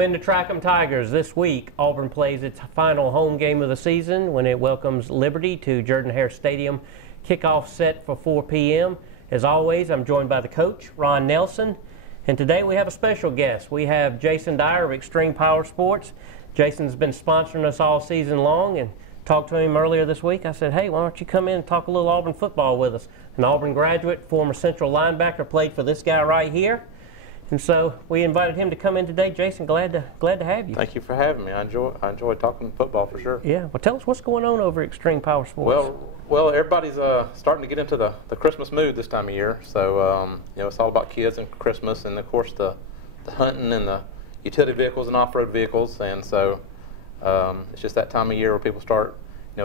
Welcome into Track 'em Tigers. This week, Auburn plays its final home game of the season when it welcomes Liberty to Jordan-Hare Stadium. Kickoff set for 4 p.m. As always, I'm joined by the coach, Ron Nelson. And today we have a special guest. We have Jason Dyer of Extreme Power Sports. Jason's been sponsoring us all season long, and talked to him earlier this week. I said, hey, why don't you come in and talk a little Auburn football with us? An Auburn graduate, former Central linebacker, played for this guy right here. And so we invited him to come in today. Jason, glad to have you. Thank you for having me. I enjoy talking football for sure. Yeah. Well, tell us what's going on over at Extreme Power Sports. Well, everybody's starting to get into the Christmas mood this time of year. So it's all about kids and Christmas, and of course the hunting and the utility vehicles and off-road vehicles. And so it's just that time of year where people start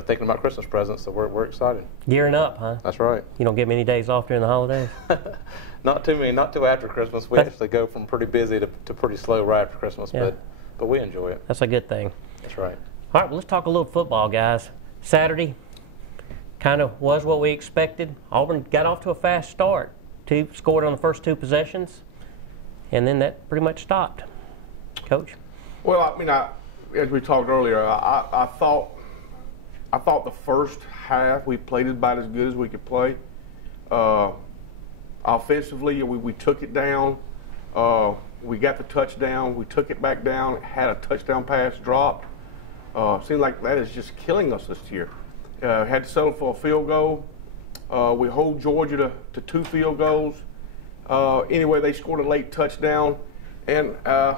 thinking about Christmas presents. So we're excited. Gearing up, huh? That's right. You don't get many days off during the holidays. Not too many, not till after Christmas. We actually go from pretty busy to pretty slow right after Christmas, yeah. but we enjoy it. That's a good thing. That's right. All right, well, let's talk a little football, guys. Saturday kind of was what we expected. Auburn got off to a fast start. Scored on the first 2 possessions, and then that pretty much stopped. Coach? Well, I mean, as we talked earlier, I thought the first half we played about as good as we could play. Offensively, we took it down. We got the touchdown. We took it back down. Had a touchdown pass dropped. Seemed like that is just killing us this year. Had to settle for a field goal. We hold Georgia to 2 field goals. Anyway, they scored a late touchdown. And I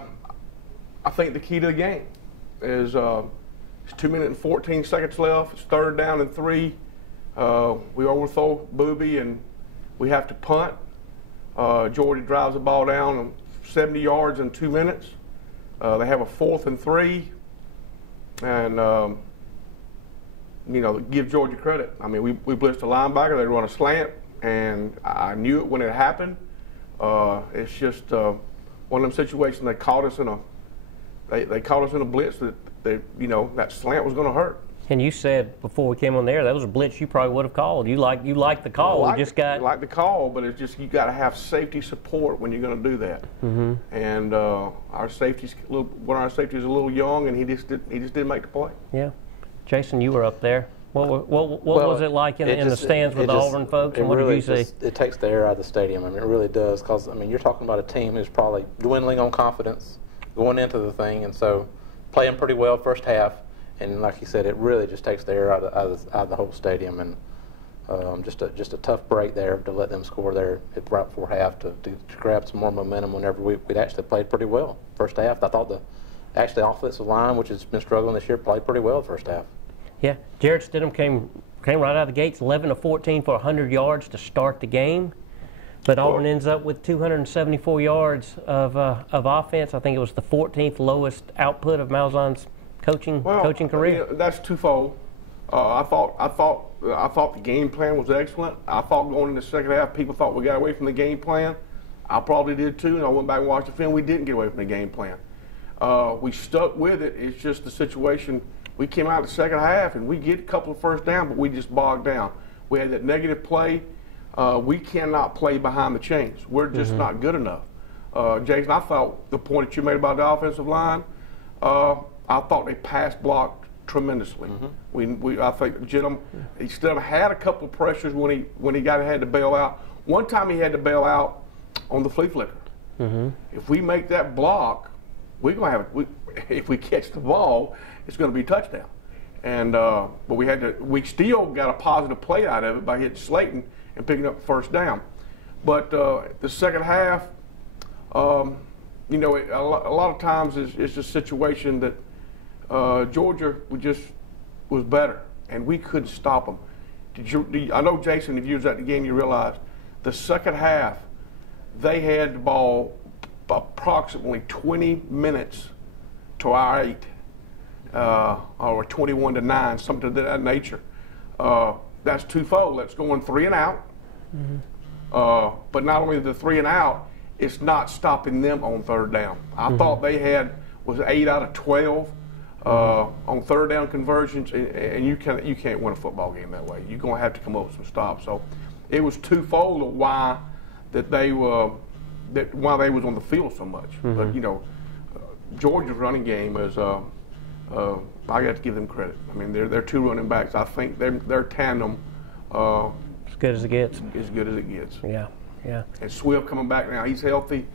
think the key to the game is it's 2 minutes and 14 seconds left. It's 3rd down and 3. We overthrow Booby and we have to punt. Georgia drives the ball down 70 yards in 2 minutes. They have a 4th and 3. And, give Georgia credit. I mean, we blitzed a linebacker. They run a slant. And I knew it when it happened. It's just one of them situations they caught us in a blitz that that slant was going to hurt. And you said before we came on the air that was a blitz you probably would have called. You like the call. You like the call, but it's just you got to have safety support when you're going to do that. Mm-hmm. And one of our safeties is a little young, and he just didn't make the play. Yeah, Jason, you were up there. What was it like in the stands with the Auburn folks? And what did you see? It takes the air out of the stadium. I mean, it really does, because you're talking about a team who's probably dwindling on confidence going into the thing, and so playing pretty well first half. And like you said, it really just takes the air out of the whole stadium, and just a tough break there to let them score there right before half to grab some more momentum. Whenever we'd actually played pretty well first half, I thought the offensive line, which has been struggling this year, played pretty well first half. Yeah, Jarrett Stidham came right out of the gates, 11 of 14 for 100 yards to start the game, but Auburn ends up with 274 yards of offense. I think it was the 14th lowest output of Malzahn's coaching career. That's twofold. I thought the game plan was excellent. I thought going in the second half, people thought we got away from the game plan. I probably did too. And I went back and watched the film. We didn't get away from the game plan. We stuck with it. It's just the situation. We came out the second half and we get a couple of first down, but we just bogged down. We had that negative play. We cannot play behind the chains. We're just not good enough. Jason, I thought the point that you made about the offensive line. I thought they pass blocked tremendously. Mm-hmm. I think Stidham had a couple of pressures when he had to bail out. One time he had to bail out on the flea flicker. Mm-hmm. If we make that block, we're gonna have if we catch the ball, it's going to be a touchdown. And but we still got a positive play out of it by hitting Slayton and picking up the first down. But the second half, a lot of times it's a situation that. Georgia was better, and we couldn't stop them. I know, Jason, if you was at the game, you realized the second half, they had the ball approximately 20 minutes to our 8, or 21-9, something of that nature. That's twofold. That's going 3 and out. Mm-hmm. But not only the 3 and out, it's not stopping them on 3rd down. I thought they was 8 out of 12. On 3rd down conversions, and you can't win a football game that way. You're gonna have to come up with some stops. So it was twofold of why they was on the field so much. But Georgia's running game is, I got to give them credit. I mean, they're two running backs. I think their tandem As good as it gets. as good as it gets. Yeah, yeah, And Swift coming back now, he's healthy.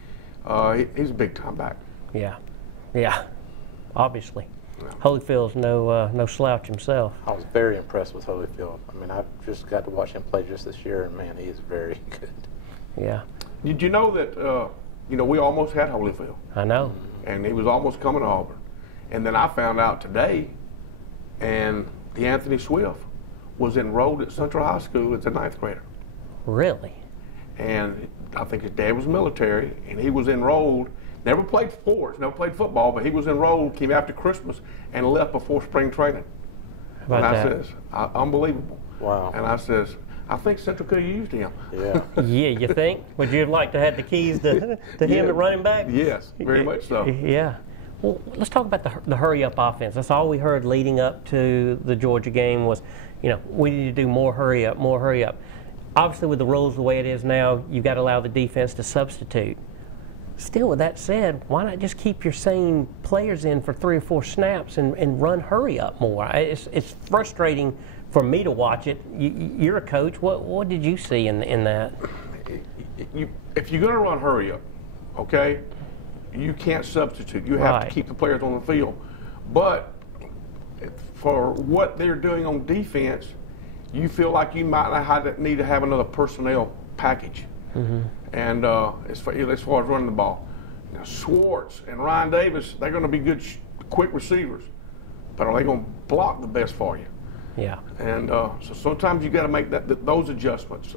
He's a big time back. yeah, yeah. Obviously, Yeah. Holyfield's no slouch himself. I was very impressed with Holyfield. I mean, I've just got to watch him play just this year, and man, he is very good. Yeah, Did you know that, we almost had Holyfield, I know. and he was almost coming to Auburn. And then I found out today, and DeAnthony Swift was enrolled at Central High School as a 9th grader. Really? And I think his dad was military, and he was enrolled, never played sports, never played football, but he was enrolled, came after Christmas, and left before spring training. How about And I that? says, unbelievable. Wow. And I says, I think Central could have used him. Yeah. Yeah, you think? Would you have liked to have the keys to him at running back? Yes, very much so. Yeah. Well, let's talk about the hurry-up offense. That's all we heard leading up to the Georgia game was, we need to do more hurry-up, more hurry-up. Obviously, with the rules the way it is now, you've got to allow the defense to substitute. Still, with that said, why not just keep your same players in for 3 or 4 snaps and run hurry-up more? It's frustrating for me to watch it. You're a coach. What did you see in that? If you're going to run hurry up, okay, you can't substitute. You have Right. to keep the players on the field. But for what they're doing on defense, you feel like you might not need to have another personnel package. And as far as running the ball, Schwartz and Ryan Davis, they're going to be good, quick receivers. But are they going to block the best for you? Yeah. And so sometimes you got to make those adjustments.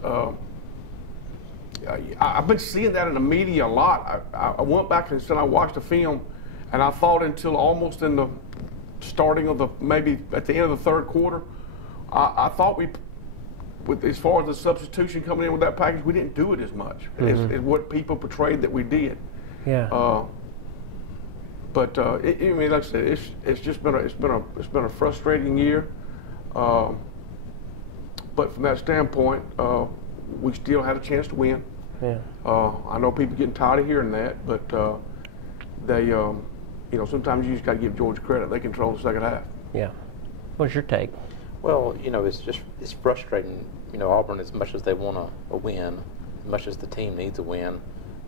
I've been seeing that in the media a lot. I went back and said I watched the film, and I thought until almost in the starting of maybe at the end of the third quarter, I thought as far as the substitution coming in with that package, we didn't do it as much as what people portrayed that we did. Yeah. But I mean, like I said, it's been a frustrating year. But from that standpoint, we still had a chance to win. Yeah. I know people getting tired of hearing that, but they, sometimes you just got to give Georgia credit. They control the second half. Yeah. What's your take? Well, it's frustrating. Auburn, as much as they want a win, as much as the team needs a win,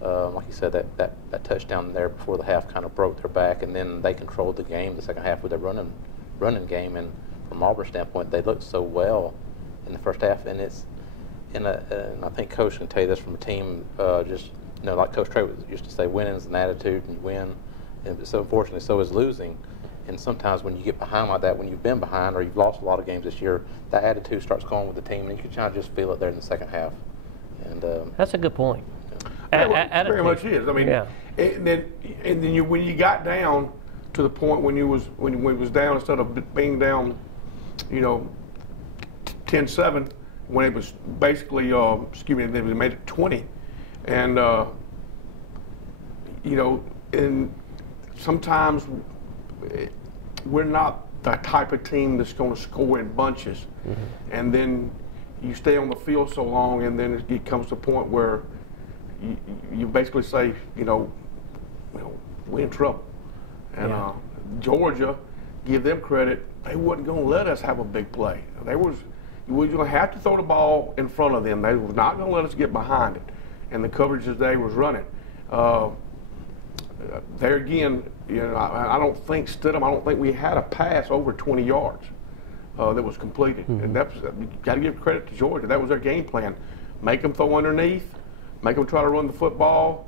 like you said, that touchdown there before the half kind of broke their back, and then they controlled the game the second half with their running game. And from Auburn's standpoint, they looked so well in the first half, and and I think Coach can tell you this from a team, like Coach Trey used to say, winning is an attitude, and you win. And so unfortunately, so is losing. And sometimes when you get behind like that, when you've been behind or you've lost a lot of games this year, that attitude starts going with the team, and you can kind of just feel it there in the second half. And That's a good point. Very much is. I mean, Yeah. and then when you got down to the point when it was down, instead of being down, 10-7, when it was basically, they made it 20, and and sometimes we're not the type of team that's going to score in bunches, and then you stay on the field so long, and then it comes to a point where you basically say, we're in trouble. And Yeah. Georgia, give them credit, they wasn't going to let us have a big play. We were going to have to throw the ball in front of them. They were not going to let us get behind it. And the coverage that they was running. There again, I don't think Stidham, I don't think we had a pass over 20 yards that was completed. And you got to give credit to Georgia. That was their game plan. Make them throw underneath, make them try to run the football.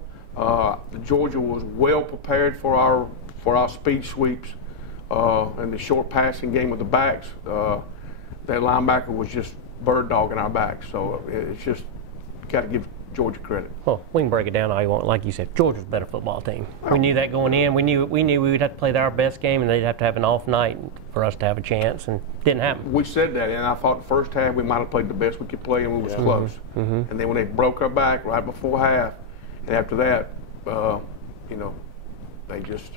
Georgia was well prepared for our speed sweeps and the short passing game with the backs. That linebacker was just bird dogging our backs. So it's just got to give Georgia credit. Well, we can break it down all you want. Like you said, Georgia's a better football team. We knew that going in. We knew we would have to play our best game, and they'd have to have an off night for us to have a chance, and it didn't happen. We said that, and I thought the first half we might have played the best we could play, and we was close. And then when they broke our back right before half, and after that, they just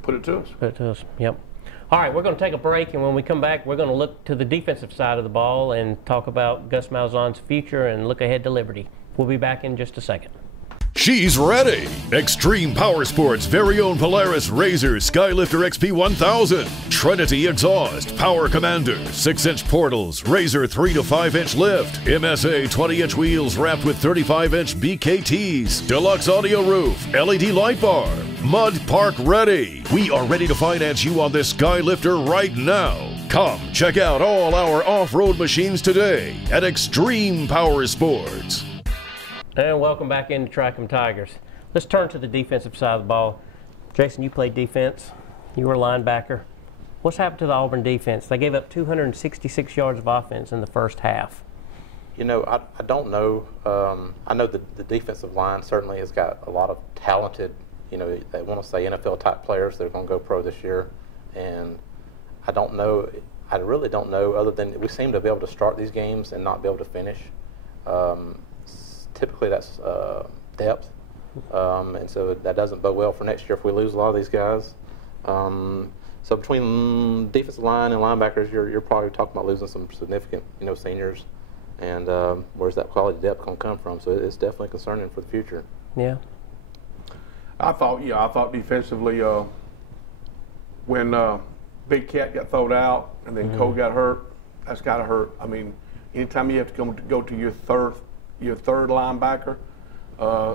put it to us. Put it to us. Yep. All right, we're going to take a break, and when we come back, we're going to look to the defensive side of the ball and talk about Gus Malzahn's future and look ahead to Liberty. We'll be back in just a second. She's ready. Extreme Power Sports' very own Polaris RZR Skylifter XP 1000. Trinity exhaust, Power Commander, 6-inch portals, RZR 3 to 5-inch lift, MSA 20-inch wheels wrapped with 35-inch BKTs, deluxe audio roof, LED light bar, Mud Park ready. We are ready to finance you on this Skylifter right now. Come check out all our off-road machines today at Extreme Power Sports. And welcome back into Tricom Tigers. Let's turn to the defensive side of the ball. Jason, you played defense. You were a linebacker. What's happened to the Auburn defense? They gave up 266 yards of offense in the first half. You know, I don't know. I know the defensive line certainly has got a lot of talented, you know, they want to say NFL-type players that are going to go pro this year. And I don't know. I really don't know, other than we seem to be able to start these games and not be able to finish. Typically that's depth, and so that doesn't bode well for next year if we lose a lot of these guys. So between defensive line and linebackers, you're probably talking about losing some significant, you know, seniors, and where's that quality depth going to come from? So it's definitely concerning for the future. Yeah. I thought defensively when Big Cat got thrown out and then Cole got hurt, that's got to hurt. I mean, anytime you have to go to your third linebacker,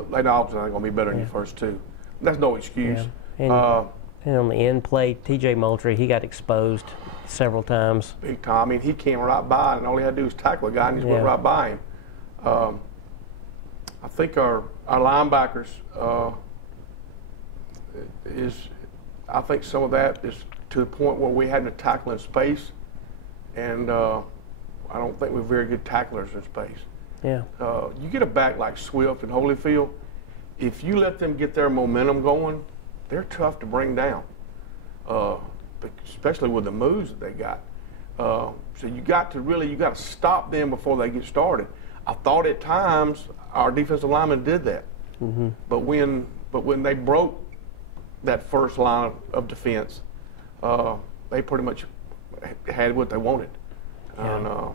Lane Alston's not going to be better than your first two. That's no excuse. Yeah. And on the end play, T.J. Moultrie, he got exposed several times. Big time. I mean, he came right by, and all he had to do was tackle a guy, and he went right by him. I think our linebackers I think some of that is to the point where we hadn't tackle in space, and I don't think we're very good tacklers in space. Yeah. You get a back like Swift and Holyfield, if you let them get their momentum going, they're tough to bring down, especially with the moves that they got. So you got to stop them before they get started. I thought at times our defensive linemen did that, but when they broke that first line of defense, they pretty much had what they wanted. Yeah.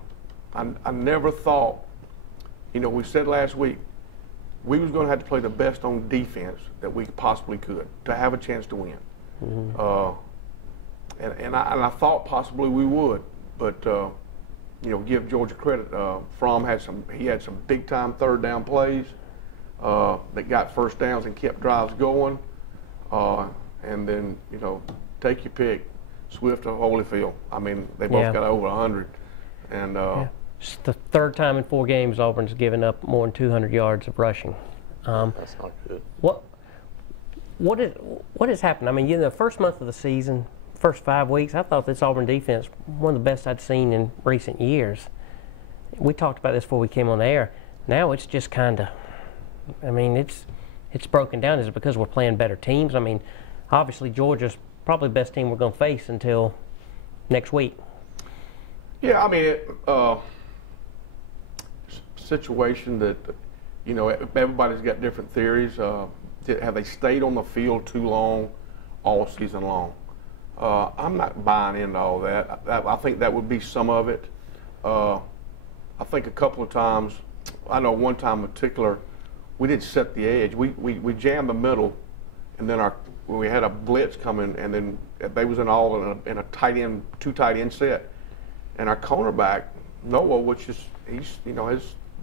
And I never thought. You know, we said last week we was going to have to play the best on defense that we possibly could to have a chance to win. And I thought possibly we would, but you know, give Georgia credit. Fromm had some big time third down plays that got first downs and kept drives going. And then, you know, take your pick, Swift or Holyfield. I mean, they both got over 100, and. It's the third time in 4 games Auburn's given up more than 200 yards of rushing. That's not good. What has happened? I mean, the first month of the season, first 5 weeks, I thought this Auburn defense one of the best I'd seen in recent years. We talked about this before we came on the air. Now it's just kind of, I mean, it's broken down. Is it because we're playing better teams? I mean, obviously Georgia's probably the best team we're going to face until next week. Yeah, I mean, situation that, you know, everybody's got different theories. Have they stayed on the field too long all season long? I'm not buying into all that. I think that would be some of it. I think a couple of times, I know one time in particular, we didn't set the edge. We jammed the middle, and then when we had a blitz coming, and then they was in a tight end, 2 tight end set, and our cornerback Noah, which is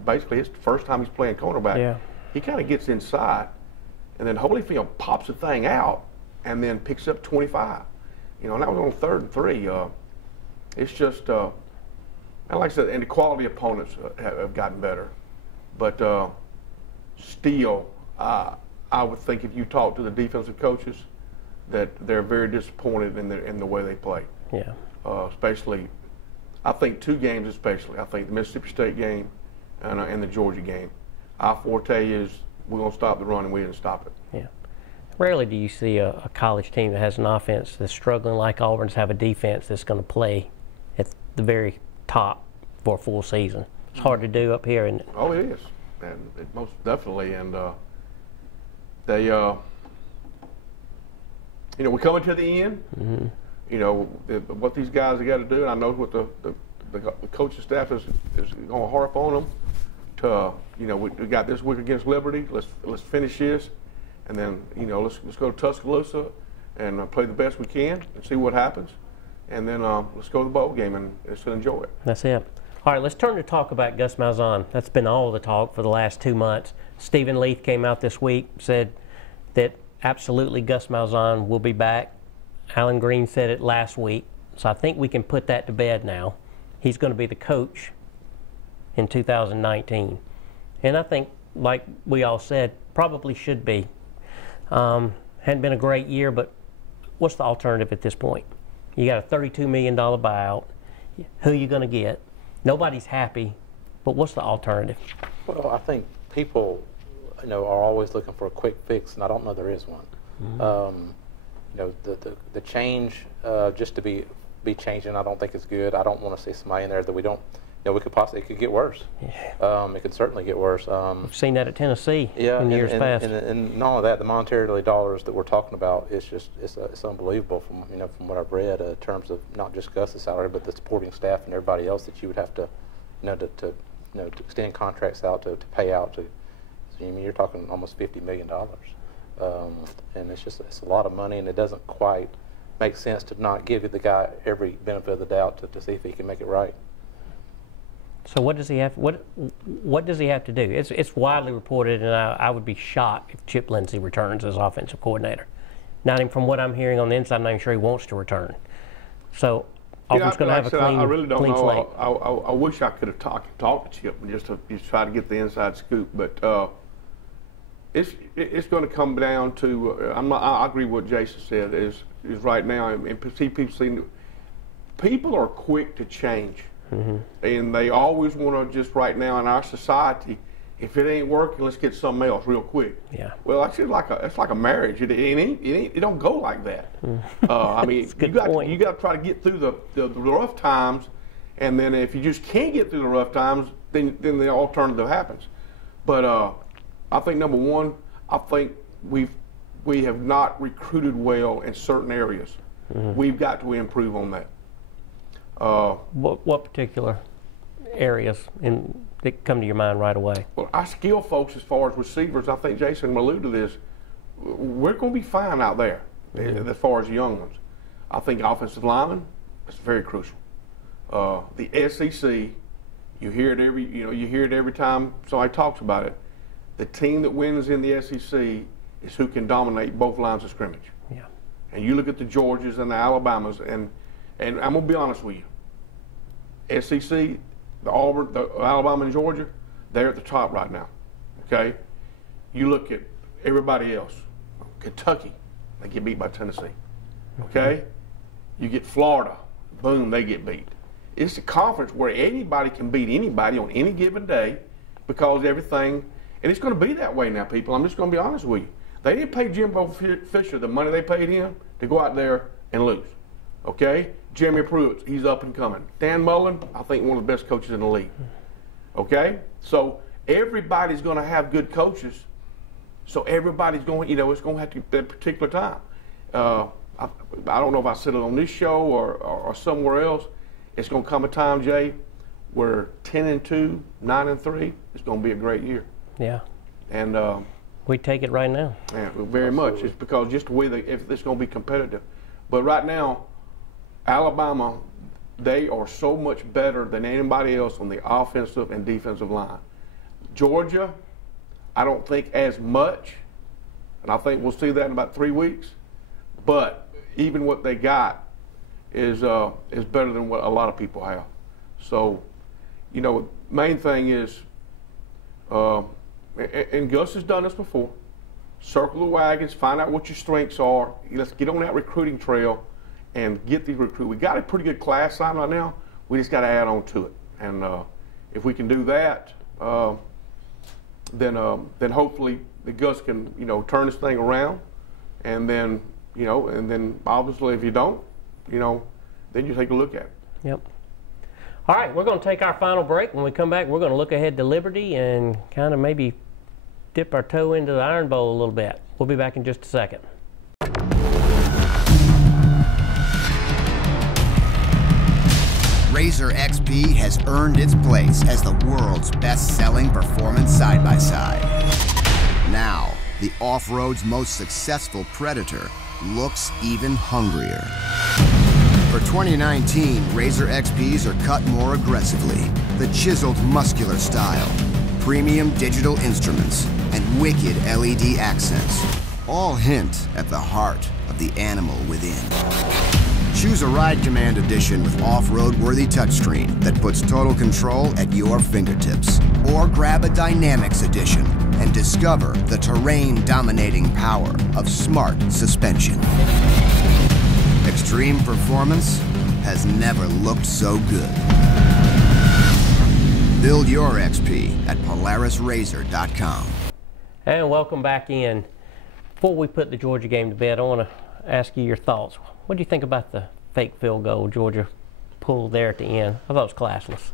basically his first time he's playing cornerback, he kind of gets inside, and then Holyfield pops the thing out, and then picks up 25. You know, and that was on 3rd and 3. It's just, and like I said, and the quality opponents have gotten better, but still, I would think if you talk to the defensive coaches, that they're very disappointed in the way they play. Yeah. Especially, I think 2 games especially. I think the Mississippi State game and the Georgia game. Our forte is we're going to stop the run, and we didn't stop it. Yeah. Rarely do you see a college team that has an offense that's struggling like Auburn's have a defense that's going to play at the very top for a full season. It's hard to do up here, isn't it? Oh, it is, and it most definitely. And they, you know, we're coming to the end. You know, what these guys have got to do, and I know what the coaching staff is going to harp on them you know, we got this week against Liberty. Let's finish this, and then, you know, let's go to Tuscaloosa and play the best we can and see what happens, and then let's go to the bowl game and just enjoy it. That's it. All right, let's turn to talk about Gus Malzahn. That's been all the talk for the last 2 months. Stephen Leith came out this week, said that absolutely Gus Malzahn will be back. Alan Green said it last week, so I think we can put that to bed now. He's going to be the coach in 2019. And I think, like we all said, probably should be. Hadn't been a great year, but what's the alternative at this point? You got a $32 million buyout. Who are you going to get? Nobody's happy, but what's the alternative? Well, I think people, you know, are always looking for a quick fix, and I don't know there is one. Mm-hmm. You know, the change just to be changing, I don't think is good. I don't want to see somebody in there that we don't. You know, we could possibly, it could get worse. Yeah. It could certainly get worse. We've seen that at Tennessee in years past. And not only that, the monetary dollars that we're talking about is just it's unbelievable from what I've read in terms of not just Gus's salary, but the supporting staff and everybody else that you would have to to extend contracts out to pay out to. So, I mean, you're talking almost $50 million, and it's a lot of money, and it doesn't quite make sense to not give the guy every benefit of the doubt to see if he can make it right. So what does he have? What does he have to do? It's widely reported, and I would be shocked if Chip Lindsey returns as offensive coordinator. Not even from what I'm hearing on the inside, I'm not even sure he wants to return. So Auburn's going to have a clean, I really don't clean know. slate. I wish I could have talked to Chip and just try to get the inside scoop, but it's going to come down to. I agree with what Jason said. Is right now, and people are quick to change. Mm-hmm. And they always want to just right now in our society, if it ain't working, let's get something else real quick. Yeah. Well, actually, it's like a marriage. It don't go like that. I mean, you got to try to get through the rough times, and then if you just can't get through the rough times, then the alternative happens. But I think number one, I think we have not recruited well in certain areas. Mm-hmm. We've got to improve on that. What particular areas that come to your mind right away? Well, our skill folks, as far as receivers, I think Jason alluded to this. We're going to be fine out there, mm-hmm. as far as young ones. I think offensive linemen is very crucial. The SEC, you hear it every time somebody talks about it. The team that wins in the SEC is who can dominate both lines of scrimmage. Yeah. And you look at the Georgias and the Alabamas, and I'm going to be honest with you. SEC, the Auburn, the Alabama and Georgia, they're at the top right now, okay? You look at everybody else. Kentucky, they get beat by Tennessee, okay? You get Florida, boom, they get beat. It's a conference where anybody can beat anybody on any given day because everything, and it's going to be that way now, people. I'm just going to be honest with you. They didn't pay Jimbo Fisher the money they paid him to go out there and lose. Okay? Jeremy Pruitt, he's up and coming. Dan Mullen, I think one of the best coaches in the league. Okay? So everybody's going to have good coaches. So everybody's going, it's going to have to be at a particular time. I don't know if I said it on this show or somewhere else. It's going to come a time, Jay, where 10-2, 9-3, it's going to be a great year. Yeah. And we take it right now. Yeah, very much. It's because just the way if it's going to be competitive. But right now, Alabama, they are so much better than anybody else on the offensive and defensive line. Georgia, I don't think as much, and I think we'll see that in about 3 weeks. But even what they got is better than what a lot of people have. So, main thing is, and Gus has done this before. Circle the wagons, find out what your strengths are. Let's get on that recruiting trail and get these recruits. We got a pretty good class signed right now. We just got to add on to it. And if we can do that, then hopefully the Gus can turn this thing around. And then obviously if you don't, then you take a look at it. Yep. All right, we're going to take our final break. When we come back, we're going to look ahead to Liberty and kind of maybe dip our toe into the Iron Bowl a little bit. We'll be back in just a second. Razor XP has earned its place as the world's best-selling performance side-by-side. Now, the off-road's most successful Predator looks even hungrier. For 2019, Razor XPs are cut more aggressively. The chiseled muscular style, premium digital instruments, and wicked LED accents all hint at the heart of the animal within. Choose a Ride Command edition with off-road worthy touchscreen that puts total control at your fingertips. Or grab a Dynamics edition and discover the terrain-dominating power of smart suspension. Extreme performance has never looked so good. Build your XP at PolarisRazor.com. And welcome back in. Before we put the Georgia game to bed, I want to ask you your thoughts. What do you think about the fake field goal Georgia pulled there at the end? I thought it was classless.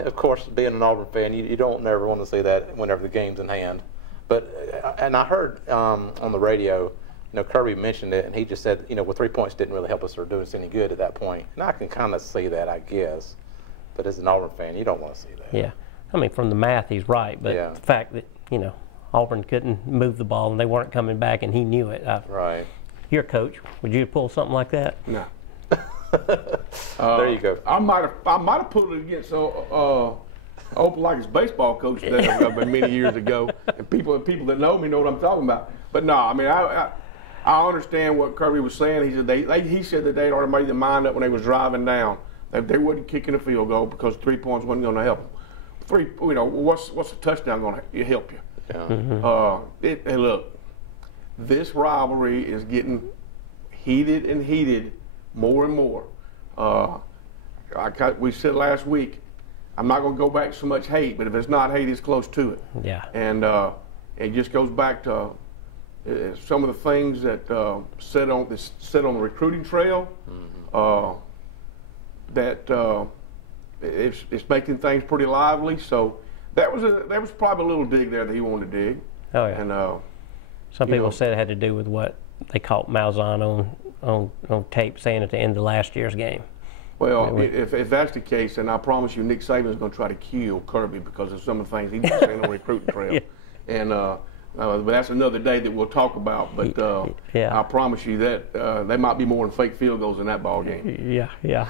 Of course, being an Auburn fan, you don't never want to see that whenever the game's in hand. But, and I heard on the radio, Kirby mentioned it, and he just said, with 3 points didn't really help us or do us any good at that point. And I can kind of see that, I guess. But as an Auburn fan, you don't want to see that. Yeah. I mean, from the math, he's right. But the fact that, Auburn couldn't move the ball and they weren't coming back and he knew it. Right. You're a coach. Would you pull something like that? No. There you go. I might have pulled it against Opelika's baseball coach that many years ago, and people that know me know what I'm talking about. But no, I mean I understand what Kirby was saying. He said that they'd already made their mind up when they was driving down that they wasn't kicking a field goal because 3 points wasn't going to help them. What's a touchdown going to help you? Yeah. Mm-hmm. Hey, look, this rivalry is getting heated and heated more and more. We said last week, I'm not going to go back to so much hate, but if it's not hate, it's close to it. Yeah. And it just goes back to some of the things that set on the recruiting trail. Mm-hmm. It's making things pretty lively. So there was probably a little dig there that he wanted to dig. Oh yeah. And some people said it had to do with what they caught Malzahn on tape saying at the end of last year's game. Well, if that's the case, then I promise you Nick Saban's going to try to kill Kirby because of some of the things he's saying on the recruiting trail. Yeah. And but that's another day that we'll talk about. But yeah. I promise you that there might be more than fake field goals in that ball game. Yeah.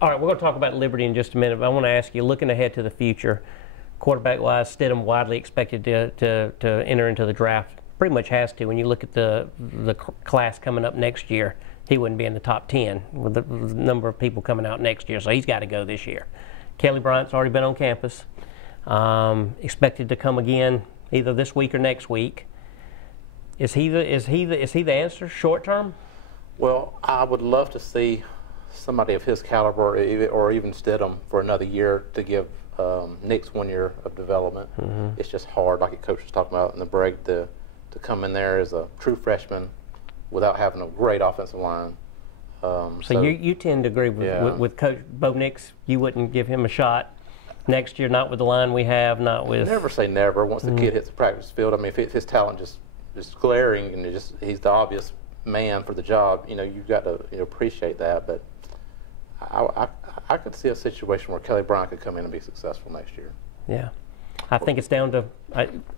All right, we're going to talk about Liberty in just a minute. But I want to ask you, looking ahead to the future, quarterback-wise, Stidham widely expected to enter into the draft. Pretty much has to. When you look at the class coming up next year, he wouldn't be in the top 10 with the number of people coming out next year, so he's got to go this year. Kelly Bryant's already been on campus, expected to come again either this week or next week. Is he the answer short term? Well, I would love to see somebody of his caliber, or even Stidham, for another year to give Nick's 1 year of development. Mm-hmm. It's just hard, like the coach was talking about in the break, to come in there as a true freshman without having a great offensive line. So you tend to agree with Coach Bo Nix. You wouldn't give him a shot next year, not with the line we have, not with. Never say never. Once the kid hits the practice field, I mean, if his talent just is glaring and he's the obvious man for the job, you've got to appreciate that. But I could see a situation where Kelly Bryant could come in and be successful next year. Yeah. I think it's down to,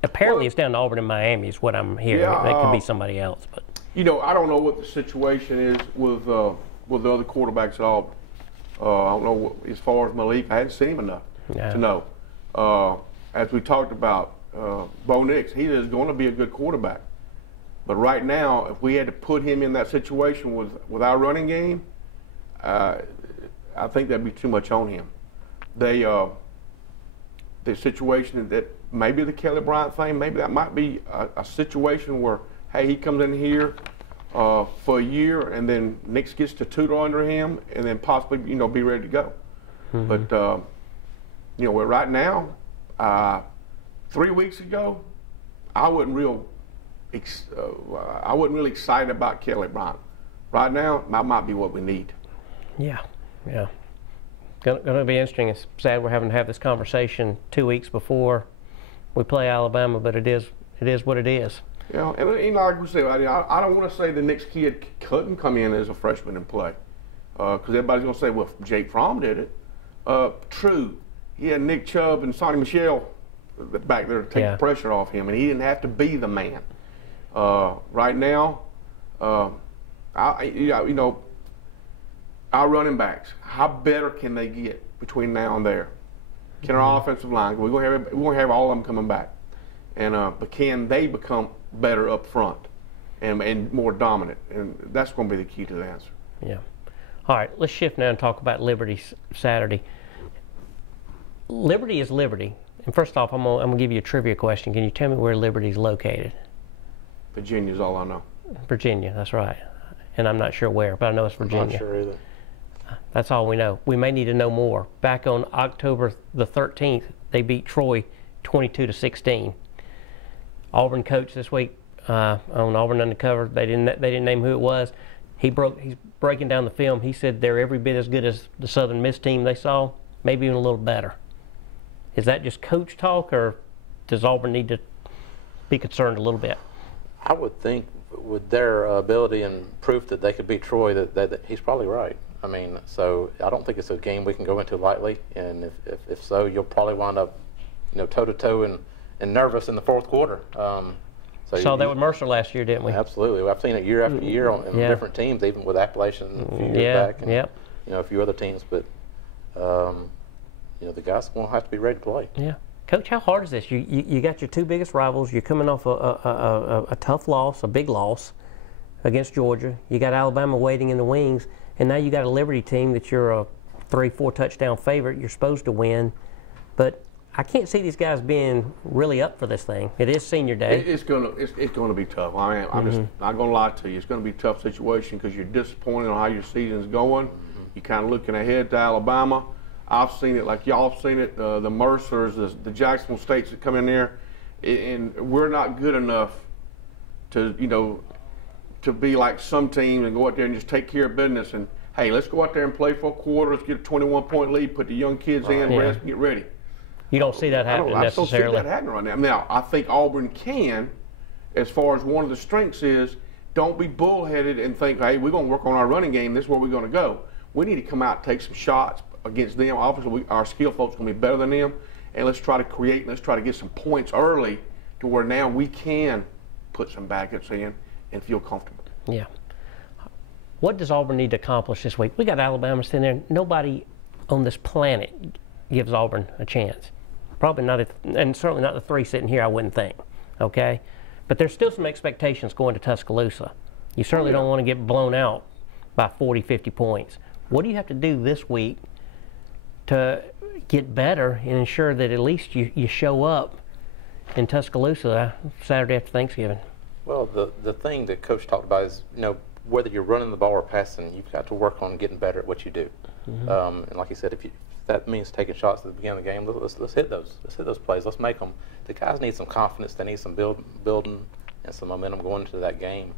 apparently it's down to Auburn and Miami is what I'm hearing. It could be somebody else. But I don't know what the situation is with the other quarterbacks at Auburn. I don't know as far as Malik. I hadn't seen him enough to know. As we talked about, Bo Nix, he is going to be a good quarterback. But right now, if we had to put him in that situation with our running game, I think that'd be too much on him. The situation that maybe the Kelly Bryant thing, maybe that might be a situation where, hey, he comes in here for a year and then Nix gets to tutor under him and then possibly, be ready to go. Mm-hmm. But, right now, 3 weeks ago, I wasn't really excited about Kelly Bryant. Right now, that might be what we need. Yeah. Going to be interesting. It's sad we're having to have this conversation 2 weeks before we play Alabama, but it is what it is. And like we said, I don't want to say the next kid couldn't come in as a freshman and play. because everybody's going to say, well, Jake Fromm did it. True. He had Nick Chubb and Sonny Michel back there to take the pressure off him, and he didn't have to be the man. Right now, our running backs, how better can they get between now and there? Can our offensive line? We're gonna have all of them coming back, and but can they become better up front and more dominant? And that's going to be the key to the answer. Yeah. All right, let's shift now and talk about Liberty Saturday. Liberty is Liberty. And first off, I'm gonna give you a trivia question. Can you tell me where Liberty is located? Virginia's all I know. Virginia, that's right. And I'm not sure where, but I know it's Virginia. I'm not sure either. That's all we know. We may need to know more. Back on October the 13th, they beat Troy 22-16. Auburn coach this week on Auburn Undercover. They didn't name who it was. He's breaking down the film. He said they're every bit as good as the Southern Miss team they saw, maybe even a little better. Is that just coach talk, or does Auburn need to be concerned a little bit? I would think with their ability and proof that they could beat Troy, that he's probably right. I mean, so I don't think it's a game we can go into lightly, and if so, you'll probably wind up, toe to toe and nervous in the fourth quarter. Saw that with Mercer last year, didn't we? Absolutely. I've seen it year after year on different teams, even with Appalachian a few years back, and a few other teams. But the guys will have to be ready to play. Yeah. Coach, how hard is this? You got your two biggest rivals. You're coming off a tough loss, a big loss against Georgia. You got Alabama waiting in the wings, and now you got a Liberty team that you're a 3-4 touchdown favorite. You're supposed to win, but I can't see these guys being really up for this thing. It is senior day. It's gonna be tough. I mean, I'm just not gonna lie to you. It's gonna be a tough situation because you're disappointed on how your season's going. You're kind of looking ahead to Alabama. I've seen it, like y'all have seen it, the Mercers, the Jacksonville States that come in there, and we're not good enough to be like some teams and go out there and just take care of business and, hey, let's go out there and play for a quarter, let's get a 21-point lead, put the young kids in, rest, and get ready. You don't see that happening necessarily. I don't see that happening right now. Now, I think Auburn can, as far as one of the strengths is, don't be bullheaded and think, hey, we're going to work on our running game, this is where we're going to go. We need to come out and take some shots against them. Obviously, our skill folks are going to be better than them, and let's try to create and let's try to get some points early to where now we can put some backups in and feel comfortable. Yeah. What does Auburn need to accomplish this week? We got Alabama sitting there. Nobody on this planet gives Auburn a chance. Probably not, and certainly not the three sitting here, I wouldn't think. Okay? But there's still some expectations going to Tuscaloosa. You certainly don't want to get blown out by 40, 50 points. What do you have to do this week to get better and ensure that at least you show up in Tuscaloosa Saturday after Thanksgiving? Well, the thing that Coach talked about is, whether you're running the ball or passing, you've got to work on getting better at what you do. And like he said, if that means taking shots at the beginning of the game, let's hit those. Let's hit those plays. Let's make them. The guys need some confidence. They need some building and some momentum going into that game.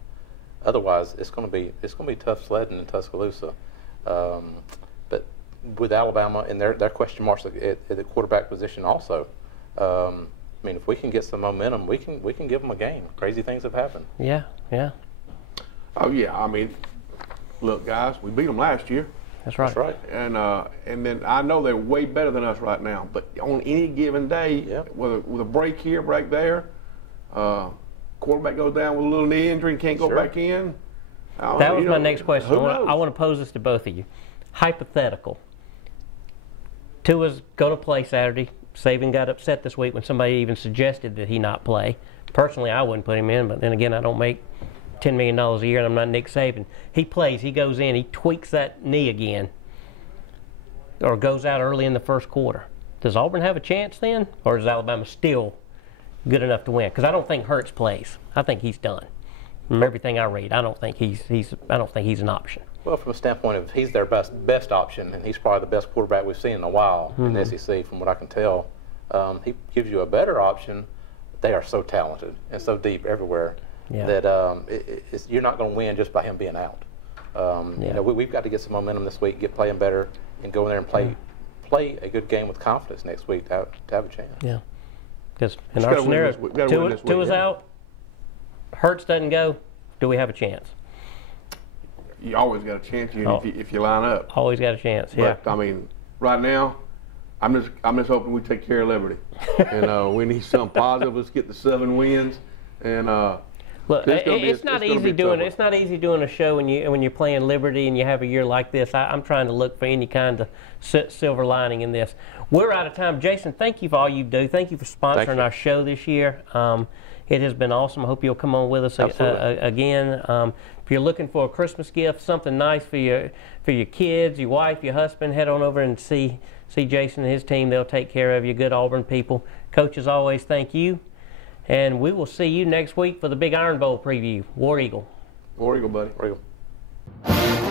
Otherwise, it's going to be tough sledding in Tuscaloosa. But with Alabama and their question marks at the quarterback position also, I mean, if we can get some momentum, we can give them a game. Crazy things have happened. Yeah. Oh yeah, I mean, look, guys, we beat them last year. That's right. That's right. And then I know they're way better than us right now. But on any given day, with a break here, break there, quarterback goes down with a little knee injury and can't go back in. That was my next question. I want to pose this to both of you. Hypothetical. Tua's going to play Saturday. Saban got upset this week when somebody even suggested that he not play. Personally, I wouldn't put him in, but then again, I don't make $10 million a year, and I'm not Nick Saban. He plays, he goes in, he tweaks that knee again, or goes out early in the first quarter. Does Auburn have a chance then, or is Alabama still good enough to win? Because I don't think Hurts plays. I think he's done. From everything I read, I don't think he's an option. Well, from a standpoint of he's their best option, and he's probably the best quarterback we've seen in a while in the SEC, from what I can tell. He gives you a better option. They are so talented and so deep everywhere that you're not going to win just by him being out. We've got to get some momentum this week, get playing better, and go in there and play a good game with confidence next week to have a chance. Yeah, because in our scenario, Tua's out, Hurts doesn't go. Do we have a chance? you always got a chance here if you line up. Always got a chance. Yeah. But I mean, right now, I'm just hoping we take care of Liberty, and we need something positive. Let's get the 7 wins, and look, it's not easy doing a show when you're playing Liberty and you have a year like this. I'm trying to look for any kind of silver lining in this. We're out of time. Jason, thank you for all you do. Thank you for sponsoring our show this year. It has been awesome. I hope you'll come on with us again. If you're looking for a Christmas gift, something nice for your kids, your wife, your husband, head on over and see Jason and his team. They'll take care of you. Good Auburn people. Coach, as always, thank you. And we will see you next week for the Big Iron Bowl preview. War Eagle. War Eagle, buddy. War Eagle.